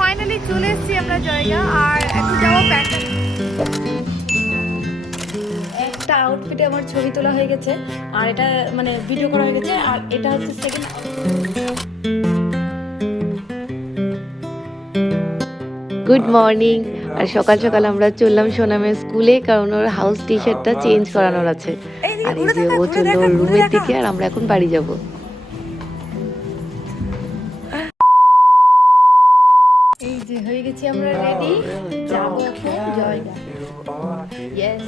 Finally চলে এসেছি আমরা জায়গা, আর এখন যাবো প্যান্ডেল। একটা আউটফিটে আমার ছবি তোলা হয়ে গেছে, আর এটা মানে ভিডিও করা হয়ে গেছে, আর এটা হচ্ছে সেকেন্ড। Good morning. আর সকাল সকাল আমরা চললাম সোনামের স্কুলে, কারণ ওর হাউস টি শার্টটা চেঞ্জ করানোর আছে। আর এই যে ও চললো ওর রুমের দিকে, আর আমরা এখন বাড়ি যাব। এই যে হয়ে গেছি আমরা রেডি, যাবো এখন জায়গা। ইয়েস,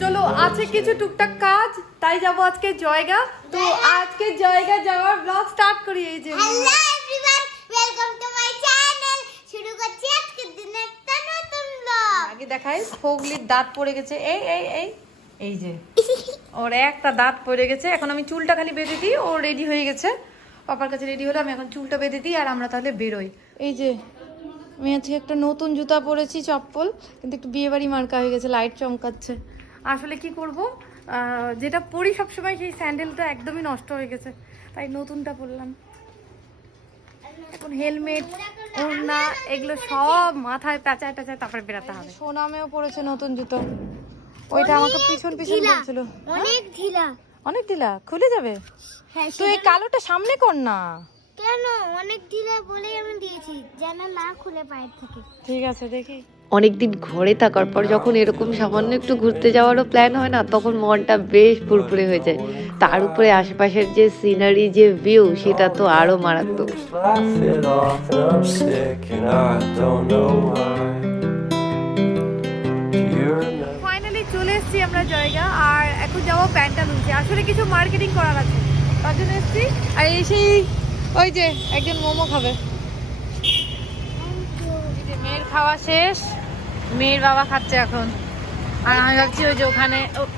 চলো আছে কিছু টুকটাক কাজ, তাই যাবো আজকে জায়গা। তো আজকে জায়গা যাওয়ার ব্লগ স্টার্ট করি। এই যে hello everyone, welcome to my channel. শুরু করছি আজকের দিনের একটা নতুন ব্লগ। আগে দেখাই, ফোগলির দাঁত পড়ে গেছে। এই এই এই এই যে ওর একটা দাঁত পড়ে গেছে। এখন আমি চুলটা খালি বেঁধে দিই, ও রেডি হয়ে গেছে, পাপার কাছে রেডি হলো। আমি এখন চুলটা বেঁধে দিই, আর আমরা তাহলে বেরোই। এই যে আমি আজকে একটা নতুন জুতা পরেছি, চপ্পল, কিন্তু একটু বিয়েবাড়ি মার্কা হয়ে গেছে, লাইট চমকাচ্ছে। আসলে কি করব, যেটা পরি সবসময় সেই স্যান্ডেলটা একদমই নষ্ট হয়ে গেছে, তাই নতুনটা পরলাম। এখন হেলমেট, ওড়না, এগুলো সব মাথায় পেঁচায় পেঁচায় তারপরে বেরাতে হবে। সোনামেও পড়েছে নতুন জুতো, ওইটা আমাকে পিছন পিছন বলছিল। অনেক ঢিলা। অনেক ঢিলা, খুলে যাবে। হ্যাঁ, তুই এই কালোটা সামনে কর না। কেন অনেক ঢিলা বলেই আমি দিয়েছি, যেন না খুলে পায়ের থেকে। ঠিক আছে, দেখি। অনেকদিন ঘরে থাকার পর যখন এরকম সামান্য একটু ঘুরতে যাওয়ারও প্ল্যান হয় না, তখন মনটা বেশ ফুরফুরে হয়ে যায়। তার উপরে আশেপাশের যে সিনারি, যে ভিউ, সেটা তো আরো মারাত্মক। ফাইনালি চলে এসেছি আমরা জায়গা, আর এখন যাবো প্যান্টালুন্সে। আসলে কিছু মার্কেটিং করার আছে, তার জন্য এসেছি। আর এসেই ওই যে একজন মোমো খাবে। এই যে মেয়ের খাওয়া শেষ, মেয়ের বাবা খাচ্ছে এখন। আর আমি ভাবছি ওই যে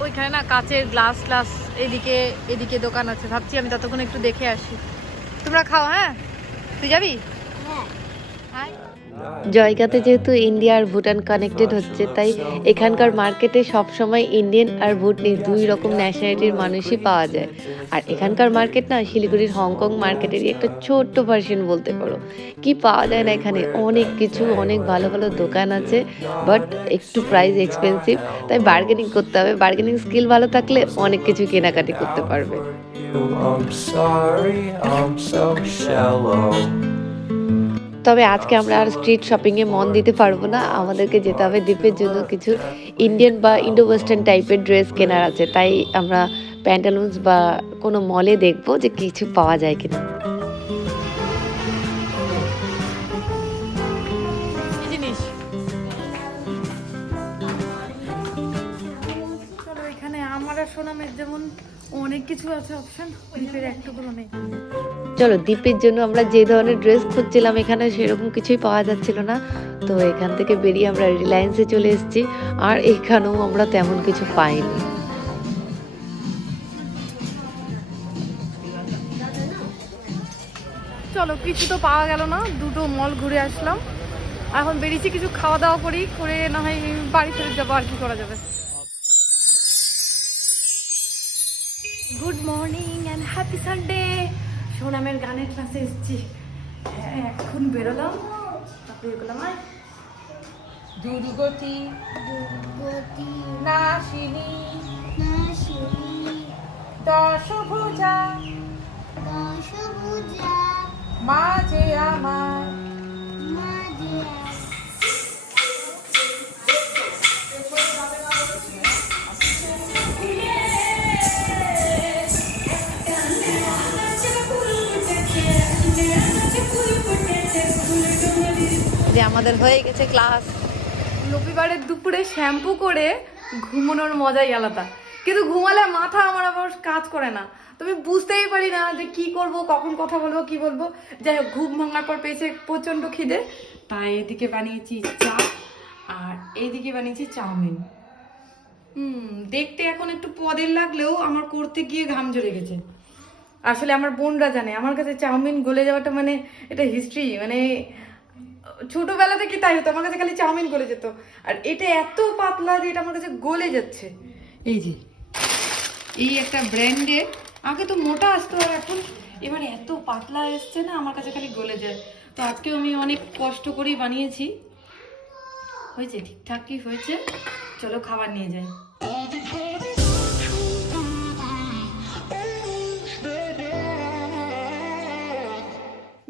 ওইখানে না কাচের গ্লাস গ্লাস এদিকে এদিকে দোকান আছে, ভাবছি আমি ততক্ষণ একটু দেখে আসি। তোমরা খাও, হ্যাঁ? তুই যাবি? হ্যাঁ। জায়গাতে যেহেতু ইন্ডিয়া আর ভুটান কানেক্টেড হচ্ছে, তাই এখানকার মার্কেটে সবসময় ইন্ডিয়ান আর ভুটনি দুই রকম ন্যাশনালিটির মানুষই পাওয়া যায়। আর এখানকার মার্কেট না শিলিগুড়ির হংকং মার্কেটেরই একটা ছোট্ট ভার্সন বলতে পারো। কি পাওয়া যায় না এখানে, অনেক কিছু, অনেক ভালো ভালো দোকান আছে, বাট একটু প্রাইস এক্সপেন্সিভ, তাই বার্গেনিং করতে হবে। বার্গেনিং স্কিল ভালো থাকলে অনেক কিছু কেনাকাটি করতে পারবে। তবে আজকে আমরা আর স্ট্রিট শপিংয়ে মন দিতে পারবো না, আমাদেরকে যেতে হবে দ্বীপের জন্য কিছু ইন্ডিয়ান বা ইন্ডো ওয়েস্টার্ন টাইপের ড্রেস কেনার আছে। তাই আমরা প্যান্টালুন্স বা কোনো মলে দেখবো যে কিছু পাওয়া যায় কিনা। কি জিনিস? চলো, এখানে আমার আর সোনামের যেমন অনেক কিছু আছে অপশন, দ্বীপের একটুকুলো নেই। চলো, দ্বীপের জন্য আমরা যে ধরনের ড্রেস খুঁজছিলাম এখানে সেরকম কিছুই পাওয়া যাচ্ছিল না, তো এখান থেকে বেরিয়ে আমরা রিলায়েন্সে চলে এসেছি। আর এখানেও আমরা তেমন কিছু পাইনি। চলো, কিছু তো পাওয়া গেল না, দুটো মল ঘুরে আসলাম। এখন বেরিয়েছি কিছু খাওয়া দাওয়া করে না হয় বাড়ি ফেরত যাবো, আর কি করা যাবে। Good morning and happy Sunday. সোনামের গানের ক্লাসে এসেছি। হ্যাঁ, এখন বেরোলাম, তারপরে এগুলো আমার দুর্গতি গতি নাশিনী নাশিনী দশভুজা দশভুজা মাঝে আমার। মাঝে যে আমাদের হয়ে গেছে ক্লাস। রবিবারের দুপুরে শ্যাম্পু করে ঘুমানোর মজাই আলাদা, কিন্তু ঘুমালে মাথা আমার আবার কাজ করে না, তুমি বুঝতেই পারি না যে কি করব, কখন কথা বলবো, কি বলবো। যাই হোক, ঘুম ভাঙার পর পেয়েছে প্রচণ্ড খিদে, তাই এদিকে বানিয়েছি চা, আর এইদিকে বানিয়েছি চাউমিন। দেখতে এখন একটু পদের লাগলেও আমার করতে গিয়ে ঘাম ঝরে গেছে। আসলে আমার বোনরা জানে আমার কাছে চাউমিন গলে যাওয়াটা মানে এটা হিস্ট্রি, মানে ছোটবেলা থেকে তাই হতো, আমার কাছে খালি চাউমিন গলে যেত। আর এটা এত পাতলা যে এটা আমার কাছে গলে যাচ্ছে। এই যে এই একটা ব্র্যান্ডের, আগে তো মোটা আসতো, আর এখন এবার এত পাতলা এসছে না, আমার কাছে খালি গলে যায়। তো আজকেও আমি অনেক কষ্ট করেই বানিয়েছি। হয়েছে, ঠিকঠাকই হয়েছে। চলো খাবার নিয়ে যাই।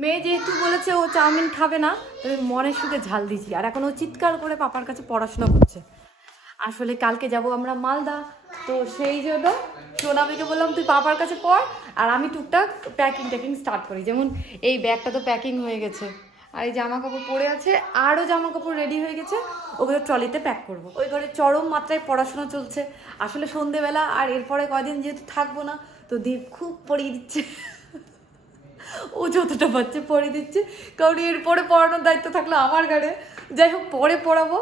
মেয়ে যেহেতু বলেছে ও চাউমিন খাবে না, তবে মনের সুখে ঝাল দিয়েছি। আর এখন ও চিৎকার করে পাপার কাছে পড়াশোনা করছে। আসলে কালকে যাব আমরা মালদা, তো সেই জন্য সোনামিকে বললাম তুই পাপার কাছে পড় আর আমি টুকটাক প্যাকিং স্টার্ট করি। যেমন এই ব্যাগটা তো প্যাকিং হয়ে গেছে, আর এই জামা কাপড় পরে আছে, আরও জামা কাপড় রেডি হয়ে গেছে, ওগুলো ট্রলিতে প্যাক করব। ওই ঘরে চরম মাত্রায় পড়াশোনা চলছে। আসলে সন্ধেবেলা আর এরপরে কয়দিন যেহেতু থাকবো না, তো দীপ খুব পড়িয়ে দিচ্ছে। ও যতটা পাচ্ছে পড়িয়ে দিচ্ছে, কারণ এরপরে পড়ানোর দায়িত্ব থাকলো আমার ঘাড়ে। যাই হোক, পরে পড়াবো।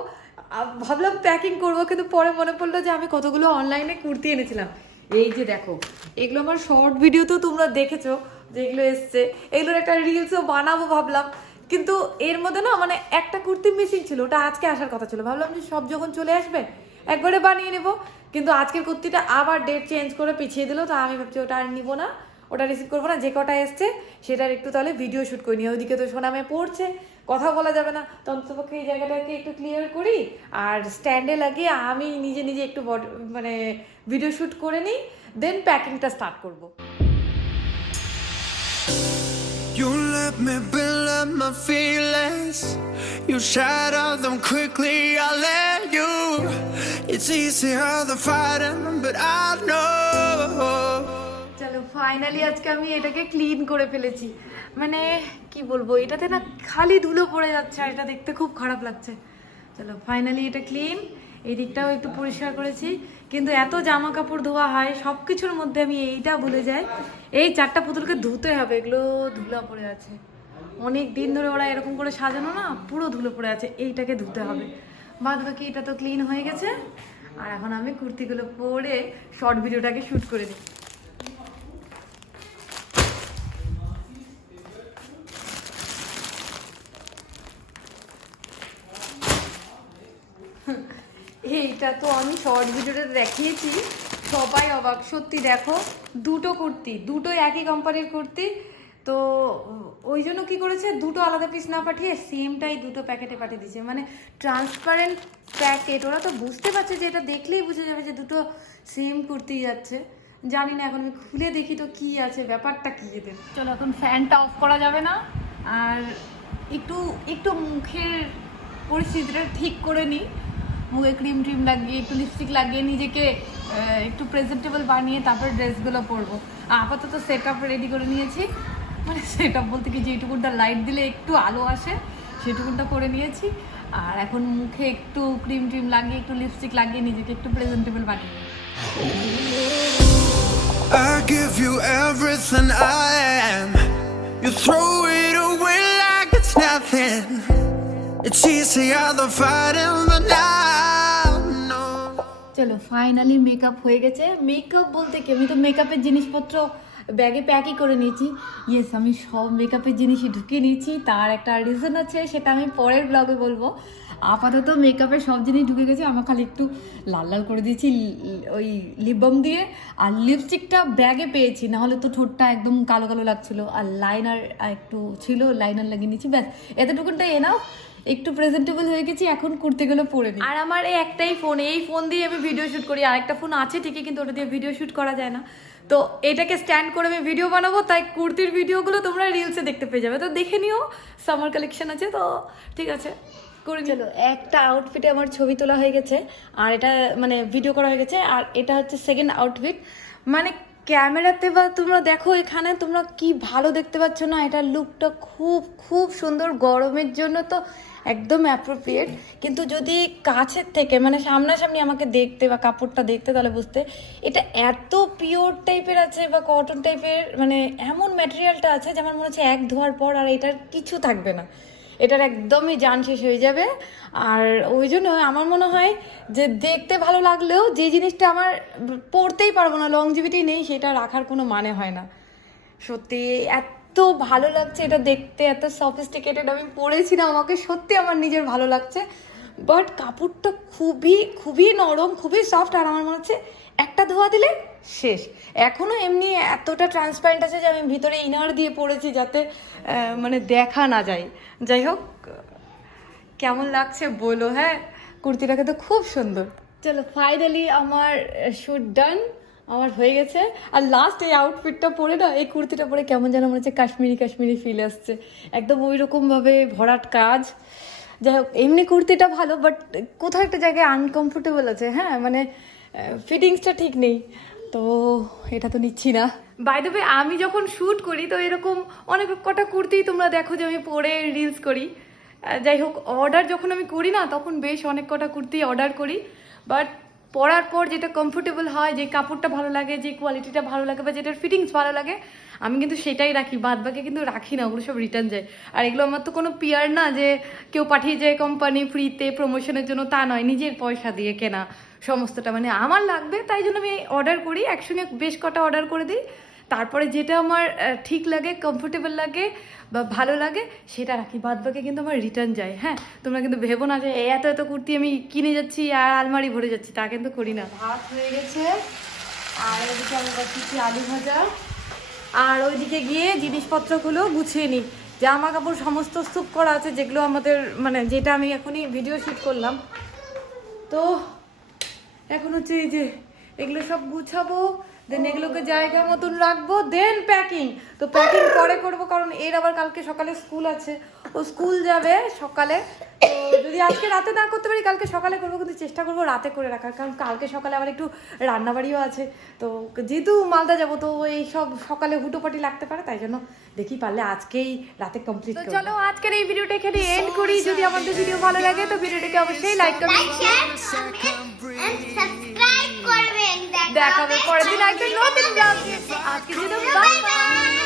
ভাবলাম প্যাকিং করবো, কিন্তু পরে মনে পড়লো যে আমি কতগুলো অনলাইনে কুর্তি এনেছিলাম। এই যে দেখো, এগুলো আমার শর্ট ভিডিওতেও তোমরা দেখেছো যেগুলো এসছে। এগুলোর একটা রিলসও বানাবো ভাবলাম, কিন্তু এর মধ্যে না মানে একটা কুর্তি মিসিং ছিল, ওটা আজকে আসার কথা ছিল। ভাবলাম যে সব যখন চলে আসবে একবারে বানিয়ে নেবো, কিন্তু আজকের কুর্তিটা আবার ডেট চেঞ্জ করে পিছিয়ে দিল। তো আমি ভাবছি ওটা আর নিবো না, ওটা রিসিভ করবো না। যে কটা এসছে সেটার একটু তাহলে ভিডিও শ্যুট করি নি। ওইদিকে তো সোনামে পড়ছে, কথা বলা যাবে না, তো অন্ততপক্ষে এই জায়গাটাকে একটু ক্লিয়ার করি আর স্ট্যান্ডে লাগিয়ে আমি নিজে নিজে একটু মানে ভিডিও শ্যুট করে নিই, দেন প্যাকিংটা স্টার্ট করবো। You let me build up my feelings. You shatter them quickly, I let you. It's easier the fighting, but I know. চলো ফাইনালি আজকে আমি এটাকে ক্লিন করে ফেলেছি। মানে কি বলবো, এটাতে না খালি ধুলো পড়ে যাচ্ছে আর এটা দেখতে খুব খারাপ লাগছে। চলো ফাইনালি এটা ক্লিন। এই দিকটাও একটু পরিষ্কার করেছি, কিন্তু এত জামা কাপড় ধোয়া হয় সব কিছুর মধ্যে আমি এইটা ভুলে যাই, এই 4টা পুতুলকে ধুতে হবে। এগুলো ধুলা পড়ে আছে, অনেক দিন ধরে ওরা এরকম করে সাজানো না, পুরো ধুলো পড়ে আছে, এইটাকে ধুতে হবে। বাদ বাকি এটা তো ক্লিন হয়ে গেছে। আর এখন আমি কুর্তিগুলো পরে শর্ট ভিডিওটাকে শ্যুট করে দিই। এইটা তো আমি শর্ট ভিডিওতে দেখিয়েছি, সবাই অবাক। সত্যি দেখো, দুটো কুর্তি, দুটোই একই কোম্পানির কুর্তি। তো ওই জন্য কী করেছে, দুটো আলাদা পিস না পাঠিয়ে সেমটাই দুটো প্যাকেটে পাঠিয়ে দিয়েছে। মানে ট্রান্সপারেন্ট প্যাকেট, ওরা তো বুঝতে পারছে যে এটা দেখলেই বুঝে যাবে যে দুটো সেম কুর্তি যাচ্ছে। জানি না, এখন আমি খুলে দেখি তো কি আছে, ব্যাপারটা কী এদের। চলো এখন ফ্যানটা অফ করা যাবে না, আর একটু একটু মুখের পরিস্থিতিটা ঠিক করে নিই। মুখে ক্রিম ট্রিম লাগিয়ে একটু লিপস্টিক লাগিয়ে নিজেকে একটু প্রেজেন্টেবল বানিয়ে তারপর ড্রেসগুলো পরবো। আপাতত সেট আপ রেডি করে নিয়েছি, মানে সেট আপ বলতে কি, যেটুকুনটা লাইট দিলে একটু আলো আসে সেটুকুনটা করে নিয়েছি। আর এখন মুখে একটু ক্রিম ট্রিম লাগিয়ে একটু লিপস্টিক লাগিয়ে নিজেকে একটু প্রেজেন্টেবল বানিয়ে। I give you everything I am. You throw it away like it's nothing. It's easier than fighting, but now no. চলো ফাইনালি মেকআপ হয়ে গেছে। মেকআপ বলতে কি, আমি তো মেকআপের জিনিসপত্র ব্যাগে প্যাকই করে নিয়েছি। ইয়েস, আমি সব মেকআপের জিনিসই ঢুকিয়ে নিয়েছি। তার একটা রিজন আছে, সেটা আমি পরের ব্লগে বলবো। আপাতত মেকআপের সব জিনিস ঢুকে গেছে। আমার খালি একটু লাল লাল করে দিয়েছি ওই লিপ বাম দিয়ে, আর লিপস্টিকটা ব্যাগে পেয়েছি, নাহলে তো ঠোঁটটা একদম কালো কালো লাগছিলো। আর লাইনার একটু ছিল, লাইনার লাগিয়ে নিয়েছি, ব্যাস এতটুকুনটাই এনাফ। একটু প্রেজেন্টেবল হয়ে গেছি, এখন কুর্তিগুলো পরে নিই। আর আমার এই একটাই ফোন, এই ফোন দিয়ে আমি ভিডিও শ্যুট করি। আরেকটা ফোন আছে ঠিকই, কিন্তু ওটা দিয়ে ভিডিও শ্যুট করা যায় না। তো এটাকে স্ট্যান্ড করে আমি ভিডিও বানাবো, তাই কুর্তির ভিডিওগুলো তোমরা রিলসে দেখতে পেয়ে যাবে। তো দেখে নিও, সামার কালেকশন আছে, তো ঠিক আছে করে। চলো, একটা আউটফিটে আমার ছবি তোলা হয়ে গেছে, আর এটা মানে ভিডিও করা হয়ে গেছে, আর এটা হচ্ছে সেকেন্ড আউটফিট। মানে ক্যামেরাতে বা তোমরা দেখো এখানে তোমরা কি ভালো দেখতে পাচ্ছ না, এটার লুকটা খুব খুব সুন্দর। গরমের জন্য তো একদম অ্যাপ্রোপ্রিয়েট, কিন্তু যদি কাছের থেকে মানে সামনাসামনি আমাকে দেখতে বা কাপড়টা দেখতে, তাহলে বুঝতে এটা এত পিওর টাইপের আছে বা কটন টাইপের, মানে এমন ম্যাটেরিয়ালটা আছে যে আমার মনে হচ্ছে এক ধোয়ার পর আর এটার কিছু থাকবে না, এটার একদমই জান শেষ হয়ে যাবে। আর ওই জন্য আমার মনে হয় যে দেখতে ভালো লাগলেও যে জিনিসটা আমার পরতেই পারবো না, লংজিভিটি নেই, সেটা রাখার কোনো মানে হয় না। সত্যি এত ভালো লাগছে এটা দেখতে, এত সফিস্টিকেটেড। আমি পরেছি না, আমাকে সত্যি আমার নিজের ভালো লাগছে। বাট কাপড়টা খুবই খুবই নরম, খুবই সফট, আর আমার মনে হচ্ছে একটা ধোয়া দিলে শেষ। এখনও এমনি এতটা ট্রান্সপারেন্ট আছে যে আমি ভিতরে ইনার দিয়ে পরেছি যাতে মানে দেখা না যায়। যাই হোক, কেমন লাগছে বলো। হ্যাঁ, কুর্তিটাকে তো খুব সুন্দর। চলো, ফাইনালি আমার শ্যুট ডান, আমার হয়ে গেছে। আর লাস্ট এই আউটফিটটা পরে না, এই কুর্তিটা পরে কেমন যেন মনে হচ্ছে কাশ্মীরি কাশ্মীরি ফিল আসছে, একদম ওই রকমভাবে ভরাট কাজ। যাই হোক, এমনি কুর্তিটা ভালো, বাট কোথাও একটা জায়গায় আনকমফোর্টেবল আছে। হ্যাঁ, মানে ফিটিংসটা ঠিক নেই, তো এটা তো নিচ্ছি না। বাই দ্য ওয়ে, আমি যখন শ্যুট করি তো এরকম অনেক কটা কুর্তি তোমরা দেখো যে আমি পরে রিলস করি। যাই হোক, অর্ডার যখন আমি করি না তখন বেশ অনেক কটা কুর্তি অর্ডার করি, বাট পরার পর যেটা কমফোর্টেবল হয়, যে কাপড়টা ভালো লাগে, যে কোয়ালিটিটা ভালো লাগে, বা যেটার ফিটিংস ভালো লাগে, আমি কিন্তু সেটাই রাখি, বাদ বাকি কিন্তু রাখি না, ওগুলো সব রিটার্ন যায়। আর এগুলো আমার তো কোনো পিয়ার না যে কেউ পাঠিয়ে যায় কোম্পানি ফ্রিতে প্রমোশনের জন্য, তা নয়, নিজের পয়সা দিয়ে কেনা সমস্তটা। মানে আমার লাগবে তাই জন্য আমি অর্ডার করি, একসঙ্গে বেশ কটা অর্ডার করে দিই, তারপরে যেটা আমার ঠিক লাগে, কমফোর্টেবল লাগে বা ভালো লাগে সেটা রাখি, বাদ বাকি কিন্তু আমার রিটার্ন যায়। হ্যাঁ, তোমরা কিন্তু ভেবো না যে এত এত কুর্তি আমি কিনে যাচ্ছি আর আলমারি ভরে যাচ্ছি, তা কিন্তু করি না। ভাত হয়ে গেছে, আর ওইদিকে আমি করছি আলু ভাজা, আর ওইদিকে গিয়ে জিনিসপত্রগুলো গুছিয়ে নিই। জামা কাপড় সমস্ত স্তূপ করা আছে, যেগুলো আমাদের মানে যেটা আমি এখনই ভিডিও শ্যুট করলাম, তো এখন হচ্ছে এই যে এগুলো সব গুছাবো, দেন এগুলোকে জায়গা মতন রাখবো, দেন প্যাকিং। তো প্যাকিং পরে করবো, কারণ এর আবার কালকে সকালে স্কুল আছে, ও স্কুল যাবে সকালে। তো যদি আজকে রাতে না করতে পারি কালকে সকালে করবো, কিন্তু চেষ্টা করবো রাতে করে রাখার, কারণ কালকে সকালে আবার একটু রান্নাবাড়িও আছে। তো যেহেতু মালদা যাবো, তো এই সব সকালে হুটোপাটি লাগতে পারে, তাই জন্য দেখি পারলে আজকেই রাতে কমপ্লিট করব। চলো, আজকের এই ভিডিওটা এখানে এন্ড করি। যদি আমাদের ভিডিও ভালো লাগে তো ভিডিওটাকে অবশ্যই লাইক করবেন, সাবস্ক্রাইব করবেন। দেখা হবে পরের দিন একদম নতুন ব্লগে। আজকের জন্য বাই বাই।